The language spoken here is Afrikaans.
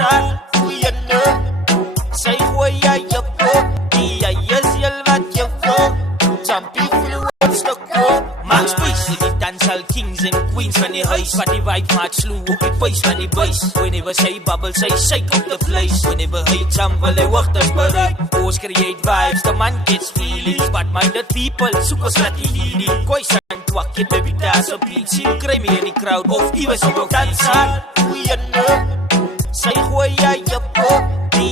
dansa, goeie nou. Sy gooi jy jou kop, die jy is heel wat jou vlog. Jumpy vloe op stukko. Max Priest, die dancehall kings and queens van die huis. Wat die vibe maak sloe op die face van die bass. Whenever sy bubble, sy shake up the place. Whenever hy jump, wil hy wacht as bereik. Boos create vibes, the man gets feelings. Bad-minded people, soek ons laat die healing. Kooi sang twak, het baby dance op beat. Sien kry me in die crowd, of iwas op jou dansa. Goeie nou, sy gooi jy jou kop. Die